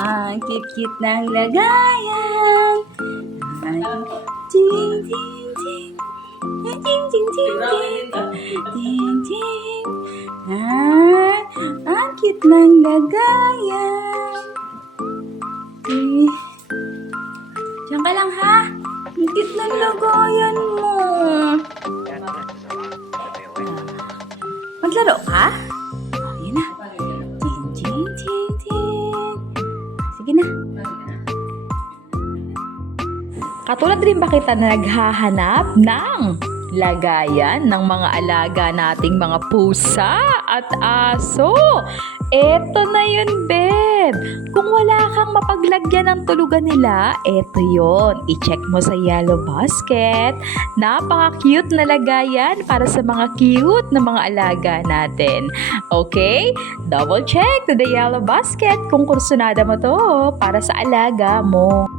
Ang cute-cute ng lagayan. Ay, ting, ting, ting. Ting, ting, ting, ting. Ting, ting. Ang cute ng lagayan. Diyan ka lang ha. Ang cute ng lagayan mo. Maglaro ka? Oh, yun na. Ting, ting, ting, ting. Sige na. Katulad rin ba kita na naghahanap ng lagayan ng mga alaga nating mga pusa at aso? Eto na yun, Beb. Kung wala kang mapaglagyan ng tulugan nila, eto yun. I-check mo sa Yellow Basket. Napaka-cute na lagayan para sa mga cute na mga alaga natin. Okay? Double check to the Yellow Basket kung kursunada mo to para sa alaga mo.